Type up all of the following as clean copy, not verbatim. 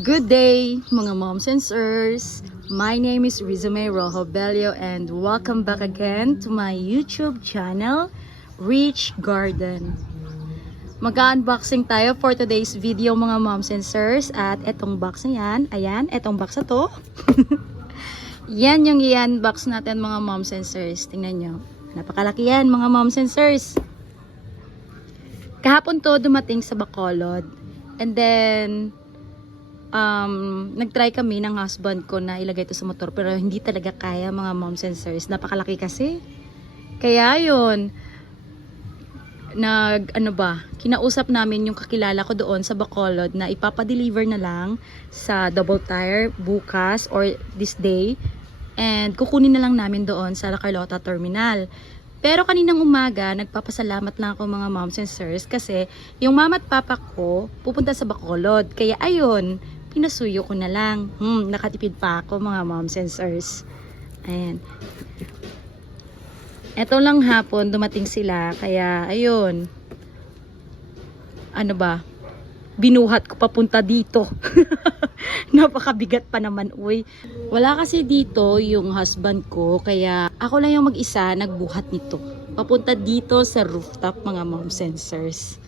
Good day, mga moms and sirs. My name is Rizome Rojo Bello and welcome back again to my YouTube channel, Rich Garden. Mag-unboxing tayo for today's video, mga moms and sirs. At etong box na yan, ayan, etong box na to. Yan yung i-unbox natin, mga moms and sirs. Tingnan nyo. Napakalaki yan, mga moms and sirs. Kahapon to dumating sa Bacolod. And then nagtry kami ng husband ko na ilagay ito sa motor, pero hindi talaga kaya, mga moms and sirs. Napakalaki kasi. Kaya yun, kinausap namin yung kakilala ko doon sa Bacolod na ipapadeliver na lang sa Double Tire bukas or this day. And kukunin na lang namin doon sa La Carlota Terminal. Pero kaninang umaga, nagpapasalamat lang ako, mga moms and sirs, kasi yung mama at papa ko pupunta sa Bacolod. Kaya ayun, pinasuyo ko na lang. Nakatipid pa ako, mga moms and sirs. Ayan. Eto lang hapon, dumating sila. Kaya ayun. Binuhat ko papunta dito. Napakabigat pa naman, uy. Wala kasi dito yung husband ko, kaya ako lang yung mag-isa nagbuhat nito. Papunta dito sa rooftop, mga moms and sirs.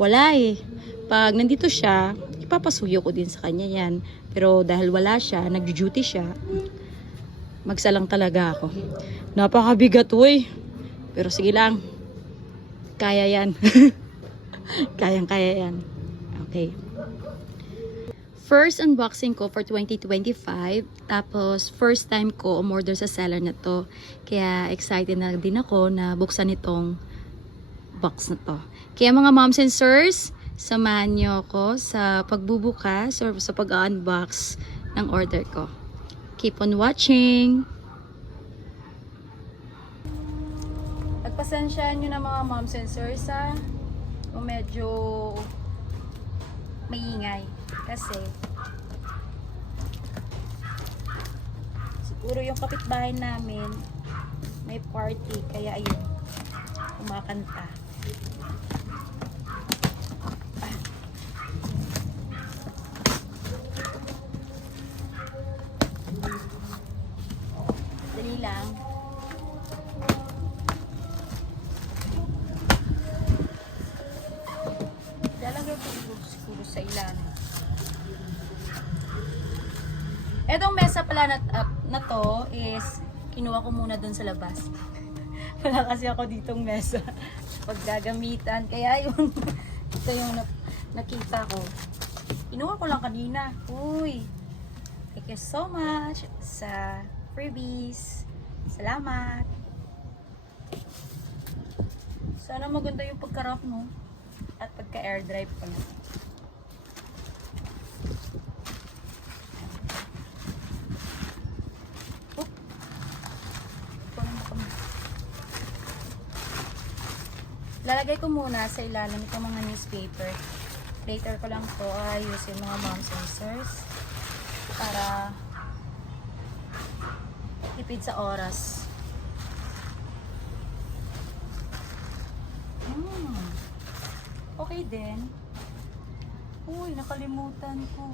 Wala eh. Pag nandito siya, ipapasuyo ko din sa kanya yan. Pero dahil wala siya, nag-duty siya, magsalang talaga ako. Napakabigat, uy. Pero sige lang. Kaya yan. Kayang-kaya yan. Okay. First unboxing ko for 2025. Tapos, first time ko umorder sa seller na to. Kaya excited na din ako na buksan itong box na to. Kaya mga moms and sirs, samahan nyo ako sa pagbubukas or sa pag-unbox ng order ko. Keep on watching! Pagpasensyaan nyo na, mga moms and sirs, kung medyo maingay. Kasi siguro yung kapitbahay namin may party, kaya ayun, kumakanta. Dali lang. Lalagay ko siguro sa ilalim. Etong mesa pala na to is kinuha ko muna dun sa labas. Wala kasi ako ditong mesa paggagamitan. Kaya yun, ito yung nakita ko. Kinuha ko lang kanina. Uy! Thank you so much sa freebies. Salamat! Sana maganda yung pagka-wrap mo. At pagka-air drive pa na. Lalagay ko muna sa ilalim itong mga newspaper. Later ko lang to ayusin, mga moms and sirs, para tipid sa oras. Okay din. Uy, nakalimutan ko.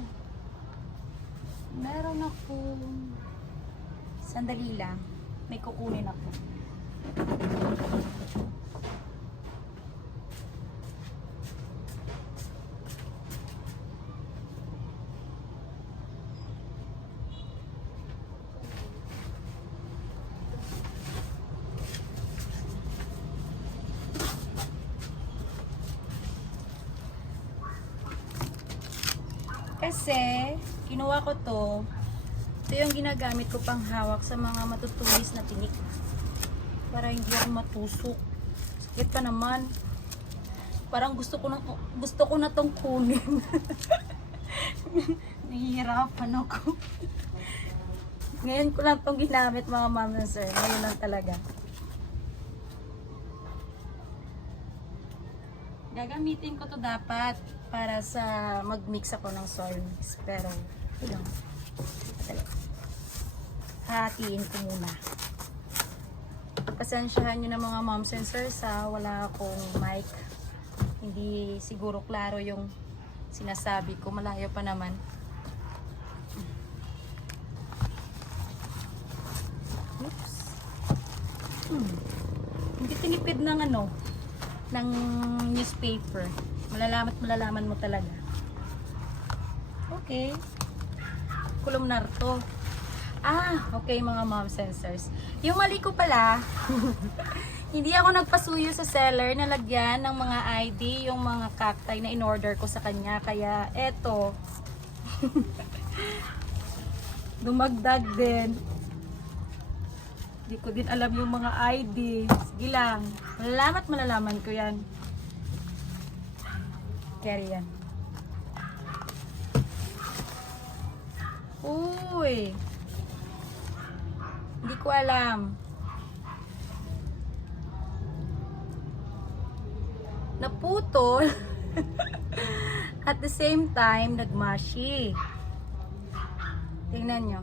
Meron akong sandali lang. May kukunin ako. Kasi, kinuha ko to. Ito yung ginagamit ko pang hawak sa mga matutulis na tinik. Para hindi ako matusok. Sakit pa naman. Parang gusto ko na tong kunin. Nahihirapan ako. Ngayon ko lang tong ginamit, mga mom and sir. Ngayon lang talaga. Gagamitin ko to dapat para sa mag-mix ako ng soil mix. Pero, yun. Hatiin ko muna. Pasensyahan nyo na, mga moms and sirs, wala akong mic. Hindi siguro klaro yung sinasabi ko, malayo pa naman. Oops. Hindi tinipid ng ano, ng newspaper. Malalaman mo talaga. Okay. Columnar to. Okay mga mom sensors. Yung mali ko pala, hindi ako nagpasuyo sa seller na lagyan ng mga ID, yung mga cacti na in-order ko sa kanya. Kaya eto, dumagdag din. Hindi ko din alam yung mga ID. Sige lang. Malalaman ko yan. Carry yan. Uy. Hindi ko alam. Naputol. At the same time, nagmashi. Tingnan nyo.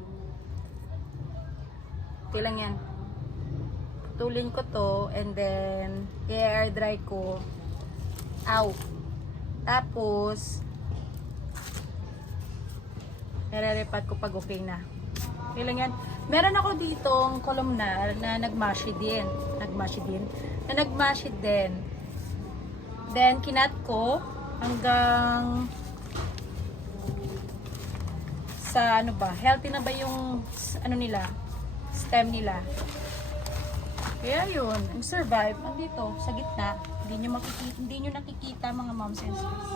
Okay lang yan. Putulin ko to and then i-air dry ko. Out. Tapos nare-repat ko pag okay na. Okay lang yan. Meron ako ditong columnar na nagmashi din. Na nagmashi din. Then kinat ko hanggang sa ano ba? Healthy na ba yung ano nila? Stem nila. Kaya yun, ang survive andito sa gitna. Hindi nyo nakikita mga mom sensors.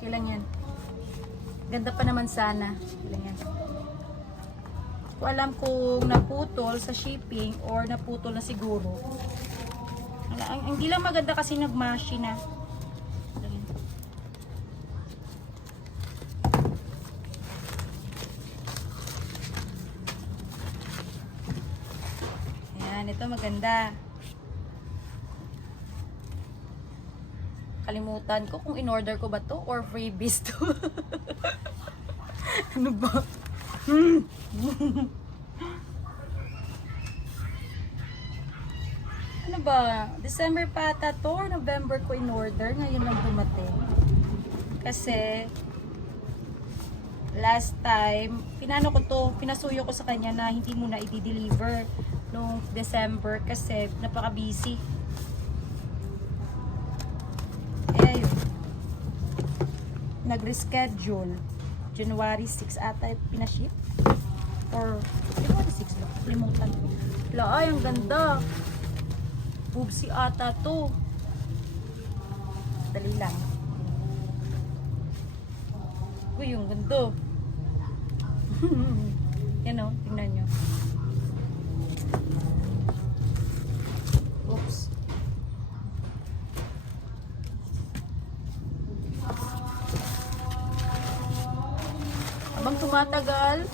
Okay lang yan. Ganda pa naman sana. Okay lang yan. Ko alam kung naputol sa shipping or naputol na siguro. Hindi lang maganda kasi nagmashi na. Ito maganda. Kalimutan ko kung in-order ko ba to or freebies to. Ano ba? Ano ba? December pa ata to or November ko in-order. Ngayon lang dumating. Kasi last time, pinasuyo ko sa kanya na hindi muna i-deliver noong December kasi napaka-busy. Eh, yun. Nag-reschedule. January 6 ata pinaship. Or, January 6 lang. Limutan ko. Ay, ang ganda. Boobsy ata to. Dali lang. Uy, yung ganda. Yan o, tingnan nyo. Oops. Habang tumatagal,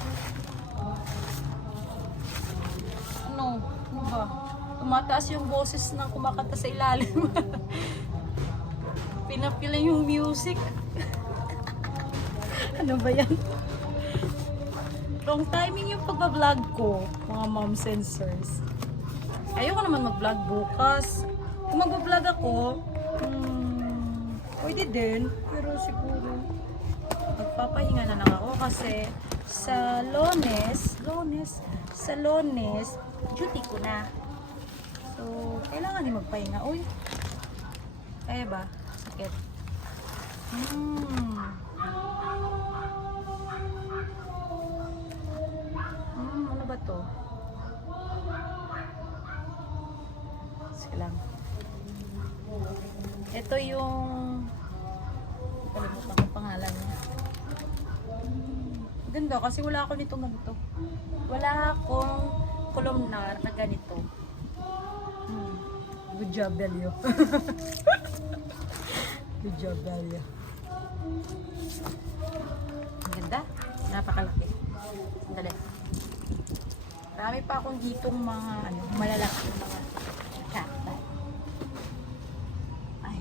ano ba? Tumataas yung boses ng kumakanta sa ilalim. Pinapila yung music. Ano ba yan? Wrong timing yung pagbablog ko, mga mom sensors. Ayoko naman mag-vlog bukas. Kung mag-vlog ako, pwede din. Pero siguro, magpapahinga na lang ako kasi sa Lunes, duty ko na. So, kailangan din magpahinga. Uy, kaya ba? Sakit. Ano ba to? Sige lang. Ito yung kalimutan ko pangalan niya. Ganda kasi wala ako nitong ganito. Wala akong columnar na ganito. Good job, Belio. Good job, Belio. Ang ganda. Napakalaki. Sandali. Marami pa akong ditong mga malalaki mga cacti. Ay.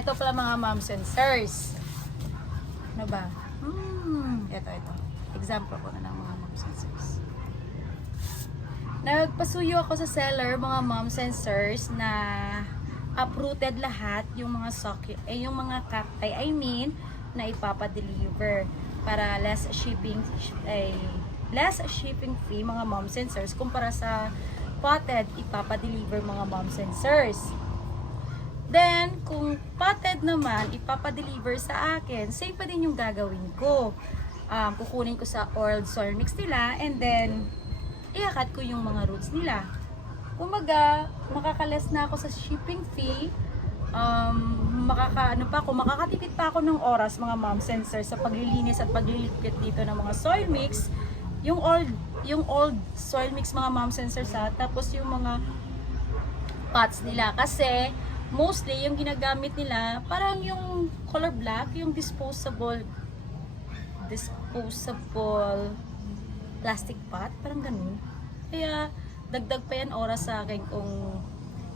Ito pala mga mom sensors. Ano ba? Ito. Example ko na ng mga mom sensors. Nagpasuyo ako sa seller, mga mom sensors na uprooted lahat yung mga yung mga cacti, na ipapadeliver para less shipping less shipping fee mga moms and sirs kumpara sa potted ipapa-deliver mga moms and sirs. Then, kung potted naman ipapa-deliver sa akin, same pa din yung gagawin ko. Kukunin ko sa oiled soil mix nila and then iakat ko yung mga roots nila. Kumaga, makakalas na ako sa shipping fee. Makakatipid pa ako ng oras mga moms and sirs sa paglilinis at pagliligpit dito ng mga soil mix. Yung old soil mix mga moms and sirs tapos yung mga pots nila kasi mostly yung ginagamit nila parang yung color black, yung disposable plastic pot, parang ganun. Kaya dagdag pa yan oras sa akin kung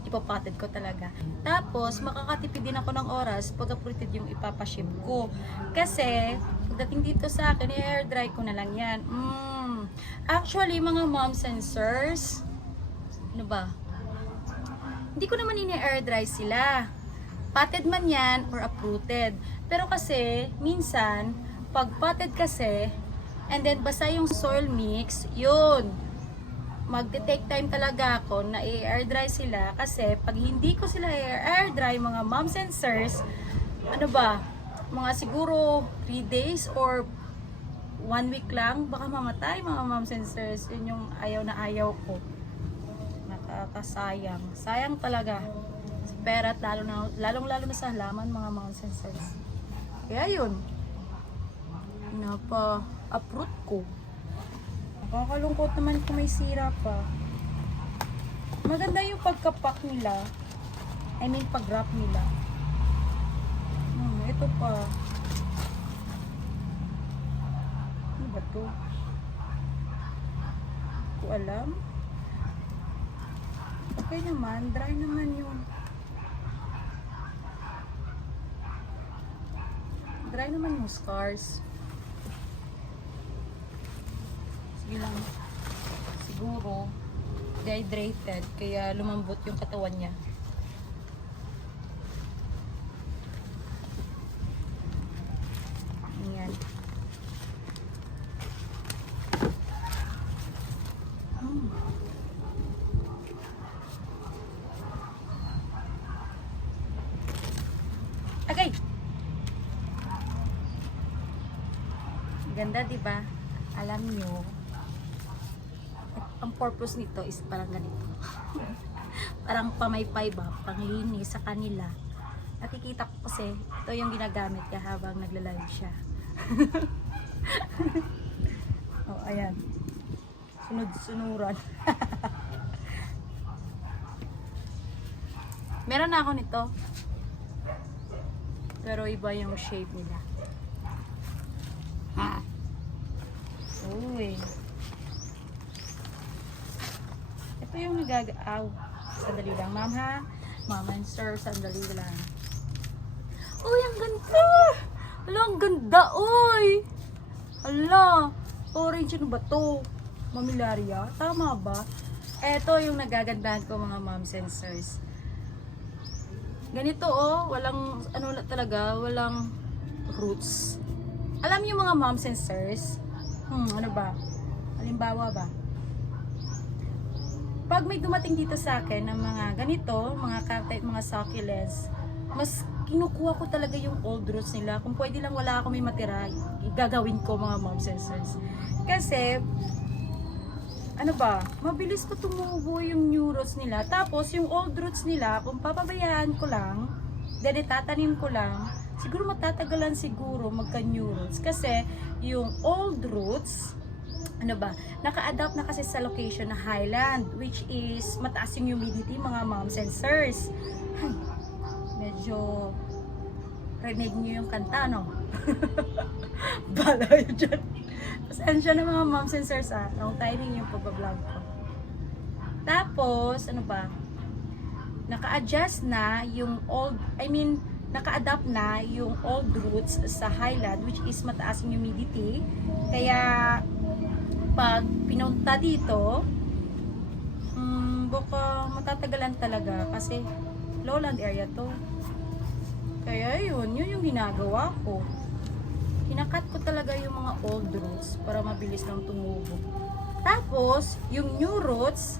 ipapotted ko talaga. Tapos makakatipid din ako ng oras pag uprooted yung ipapaship ko. Kasi pagdating dito sa akin, i-air dry ko na lang yan. Actually mga moms and sirs, ano ba? Hindi ko naman ini-air dry sila. Potted man yan or uprooted. Pero kasi minsan pag potted kasi and then basta yung soil mix, yun magte-take time talaga ako na i-air dry sila kasi pag hindi ko sila i-air dry mga moms and sirs, ano ba, mga siguro 3 days or 1 week lang, baka mamatay mga moms and sirs. Yun yung ayaw na ayaw ko. Nakakasayang. Sayang talaga. Pero lalong-lalo na sa halaman mga moms and sirs. Kaya yun. Napa-uproot ko. Nakakalungkot naman kung may sira pa. Maganda yung pagkapak nila. I mean, pag-wrap nila. Ito pa. Ano ba to? Hindi ko alam. Okay naman. Dry naman yung scars. Lang siguro dehydrated kaya lumambot yung katawan niya. Ayan. Okay. Ganda, 'di ba? Alam niyo, ang purpose nito is parang ganito. Parang pamaypay ba, panglinis sa kanila. Nakikita ko kasi ito yung ginagamit niya habang nagla-live siya. Oh, ayan. Sunod-sunuran. Meron na ako nito. Pero iba yung shape nila. Ha. Uy. Ito yung nagagaaw. Sandali lang, ma'am ha. Ma'am and sir, sandali lang. Uy, ang ganda! Hala, ang ganda, uy! Hala, orange ano ba to? Mamilaria? Tama ba? Ito yung nagagandahan ko mga moms and sirs. Ganito oh, walang, ano na talaga, walang roots. Alam niyo mga moms and sirs, ano ba? Halimbawa ba? Pag may dumating dito sa akin ng mga ganito, mga cacti, mga succulents, mas kinukuha ko talaga yung old roots nila. Kung pwede lang wala ako may matira, gagawin ko mga moms and sirs. Kasi, ano ba, mabilis ko tumubo yung new roots nila. Tapos, yung old roots nila, kung papabayaan ko lang, then itatanim ko lang, siguro matatagalan siguro magka-new roots. Kasi, yung old roots, ano ba, naka-adapt na kasi sa location na highland, which is mataas yung humidity mga moms and sirs. Ay, medyo rinig nyo yung kanta, no? Bala yun dyan. Pasensya na mga moms and sirs, long timing yung pag-vlog ko. Tapos, ano ba, naka-adjust na yung old, naka-adapt na yung old roots sa highland, which is mataas yung humidity. Kaya, pag pinunta dito, baka matatagalan talaga kasi lowland area to. Kaya yun yung ginagawa ko. Kinakat ko talaga yung mga old roots para mabilis lang tumubo. Tapos, yung new roots,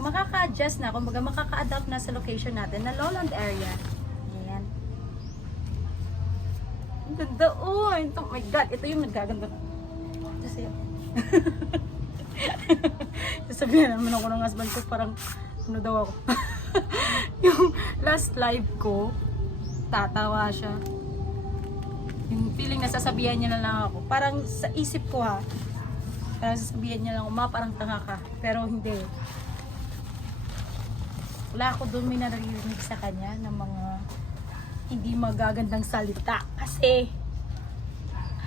makaka-adjust na, kumbaga makaka-adapt na sa location natin na lowland area. Ayan. Ang ganda, oh my god, ito yung nagaganda. Kasi, sasabihin naman ako ng husband ko, parang, ano daw ako. Yung last live ko, tatawa siya. Yung feeling na sasabihan niya na lang ako. Parang sa isip ko ha, parang sasabihan niya lang, parang tanga ka. Pero hindi. Wala ako doon may naririnig sa kanya ng mga hindi magagandang salita. Kasi,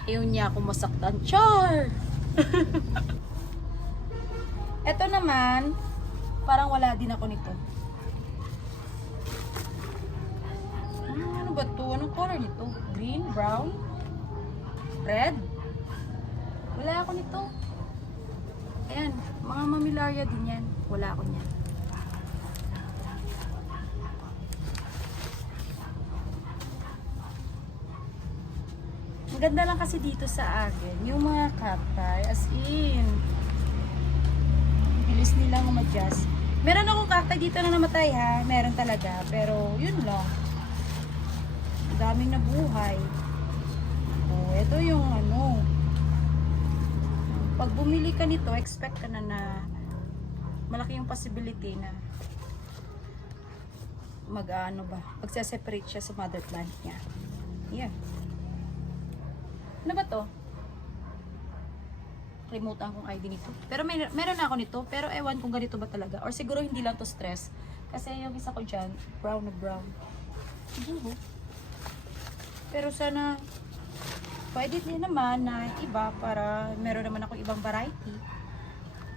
ayaw niya ako masaktan. Char! Ito naman, parang wala din ako nito. Ano ba ito? Anong color nito? Green? Brown? Red? Wala ako nito. Ayan, mga mamilarya din yan. Wala ako niyan. Ang ganda lang kasi dito sa akin, yung mga cacti, as in, bilis nilang ma-adjust. Meron akong cacti dito na namatay ha, meron talaga, pero yun lang. Ang daming nabuhay. Oh, ito yung ano, pag bumili ka nito, expect ka na malaki yung possibility na magse-separate siya sa mother plant niya. Yeah. Ano ba to? Remote kong ID nito. Pero meron na ako nito, pero ewan kung ganito ba talaga. Or siguro hindi lang to stress. Kasi yung isa ko dyan, brown na brown. Pero sana, pwede din naman na iba para meron naman ako ibang variety.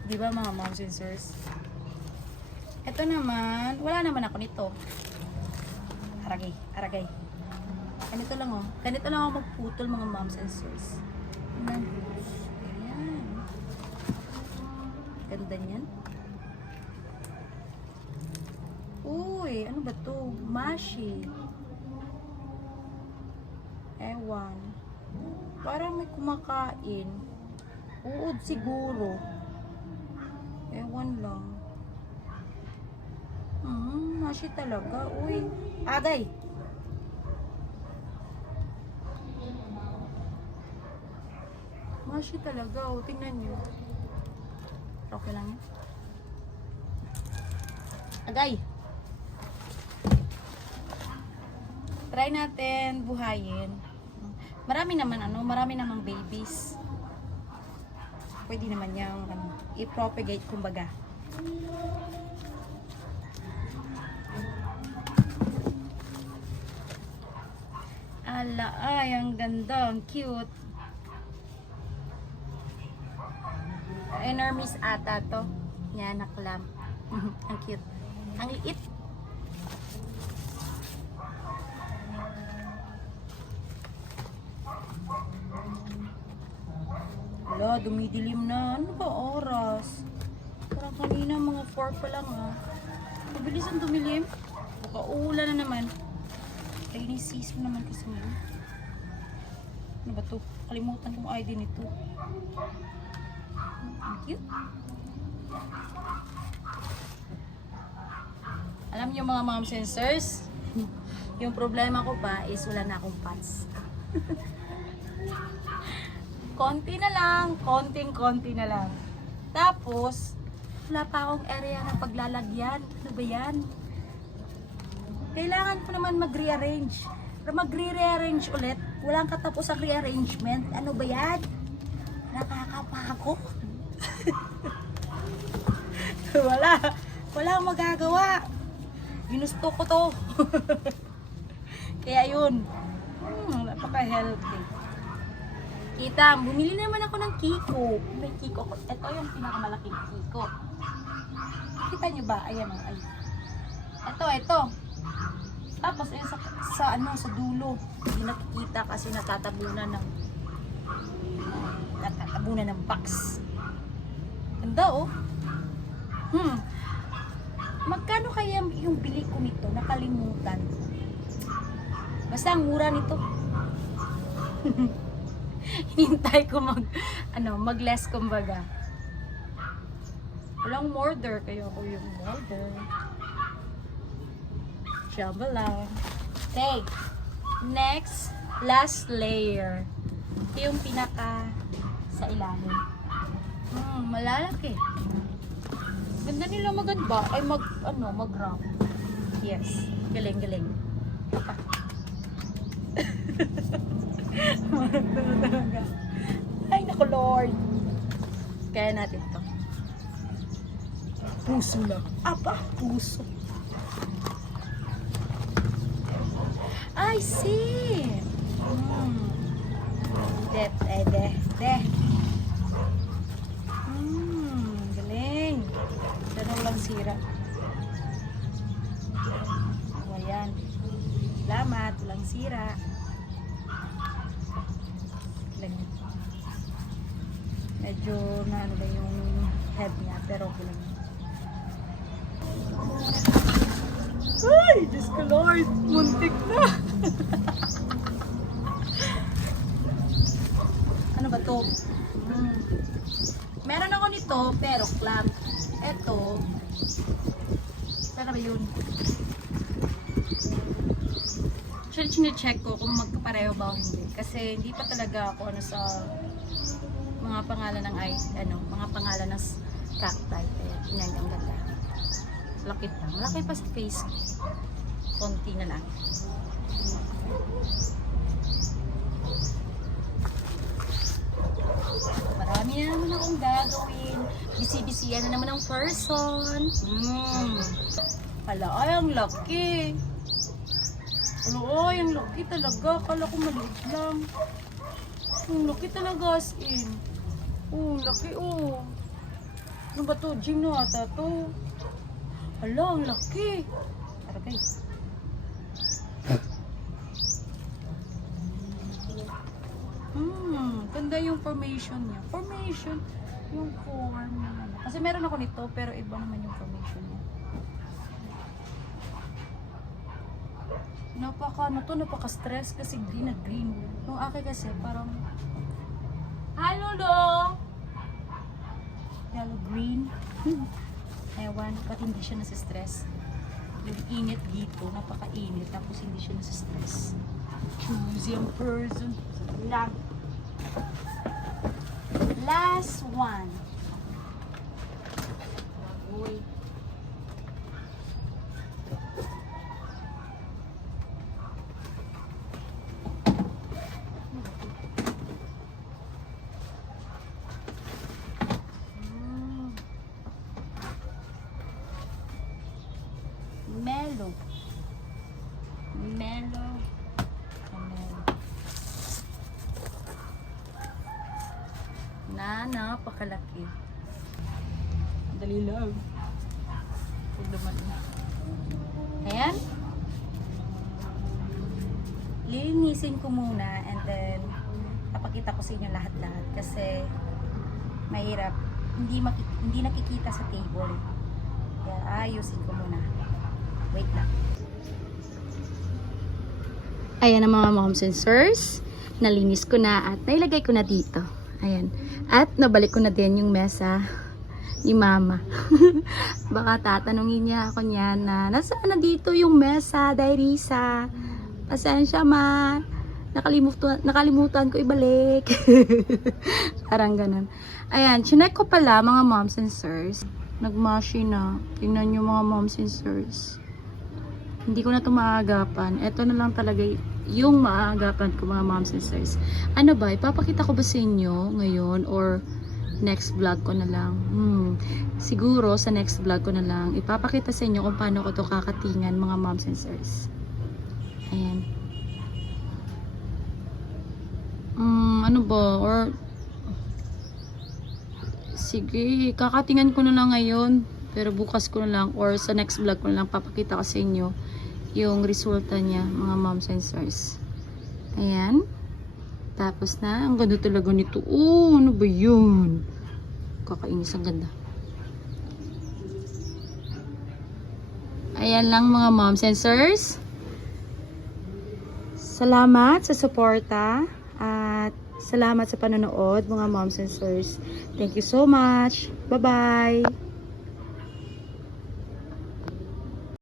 Di ba mga moms and sirs? Ito naman, wala naman ako nito. Aragay. Ganito lang oh. Ganito lang ako magputol mga moms and sirs. Ayan. Ganda niyan. Uy, ano ba to? Mashi. Ewan. Parang may kumakain. Uod siguro. Ewan lang. Mashi talaga. Uy. Agay. Mashi talaga. O, tingnan nyo. Okay lang yan. Agay. Try natin buhayin. Marami namang babies. Pwede naman yung i-propagate kumbaga. Ala, ay, ang ganda, ang cute. Enormous ata to. Yan, naklam. Ang cute. Ang liit. Wala, dumidilim na. Ano ba oras? Parang kanina mga 4 pa lang ha. Mabilis ang dumilim. Baka uulan na naman. Rainy season naman kasi ngayon. Ano ba to? Kalimutan kong ID nito. Ang cute. Alam niyo mga mom sensors, yung problema ko pa is wala na akong pants. Konti na lang, konting-konti na lang. Tapos, wala pa akong area na paglalagyan. Ano ba yan? Kailangan ko naman mag-rearrange. Pero mag-rearrange ulit, walang katapos ang rearrangement. Ano ba yan? Nakakapako. Wala akong magagawa. Ginusto ko to. Kaya yun, napaka-healthy. Kita, bumili naman ako ng Kiko. May Kiko ko. Ito yung pinakamalaking Kiko. Kita nyo ba? Ayan o. Ito. Tapos ayun sa dulo. Hindi nakikita kasi natatabunan ng box. Ganda oh. Magkano kaya yung bili ko nito? Nakalimutan. Basta ang mura nito. Hinintay ko mag-less kumbaga. Walang mortar, kaya ako yung mortar. Siyaba lang. Okay. Next, last layer. Ito yung pinaka sa ilalim. Malalaki. Ganda nila maganda. Ay mag-wrap. Yes. Galing. Papa. Ay, naku Lord. Kaya natin to. Puso lang. Puso. I see. Galing. Ganun lang sira. Ayan. Salamat. Walang sira. Medyo ano ba yung head niya, pero okay lang. Ay, Diyos ko Lord, muntik na. Ano ba to? Meron ako nito, pero clamp. Eto, sana ba yun? Actually, chine-check ko kung magkapareho ba o hindi. Kasi hindi pa talaga ako sa mga pangalan ng mga pangalan ng cacti. Kaya tingnan ang ganda. Lakit lang. Malaki pa sa face. Konti na lang. Marami na naman akong gagawin. Bisi-bisiyan na naman ang person. Ay, ang laki. Ay, ang laki talaga. Kala ko maliit lang. Ang laki talaga as in. Laki Ano ba to? Gym na ata to. Hala, ang laki. Tara guys. Ganda yung formation niya. Yung form niya. Kasi meron ako nito, pero iba naman yung formation niya. Napaka-stress kasi green na green. Yung akin kasi parang hi Lolo! Yellow green. Ewan, ba't hindi siya nasa-stress? Yung init dito, napaka-init, tapos hindi siya nasa-stress. Choosy ang person. Lang. Last one. Uy. Mellow. Napakalaki. Dali lang. Huwag naman. Ayan. Lilinisin ko muna and then papakita ko sa inyo lahat-lahat kasi mahirap. Hindi nakikita sa table. Kaya ayusin ko muna. Wait lang. Ayan ang mga moms and sirs. Nalinis ko na at nailagay ko na dito. Ayan. At nabalik ko na din yung mesa ni mama. Baka tatanungin niya ako niyan na nasaan na dito yung mesa, Dairisa? Pasensya ma. Nakalimutan ko ibalik. Parang ganun. Ayan. Chinek ko pala mga moms and sirs. Nagmashi na. Tingnan nyo mga moms and sirs. Hindi ko na ito maagapan. Ito na lang talaga yung maagapan ko mga moms and sirs. Ano ba? Ipapakita ko ba sa inyo ngayon or next vlog ko na lang? Siguro sa next vlog ko na lang ipapakita sa inyo kung paano ko ito kakatingan mga moms and sirs. Ayan. Ano ba? Or sige, kakatingan ko na lang ngayon. Pero bukas ko na lang or sa next vlog ko na lang papakita ko sa inyo yung resulta niya mga moms and sirs. Ayan. Tapos na. Ang ganda talaga nito. Ano ba yun? Kakainis, ang ganda. Ayan lang mga moms and sirs. Salamat sa suporta. At salamat sa panonood mga moms and sirs. Thank you so much. Bye-bye!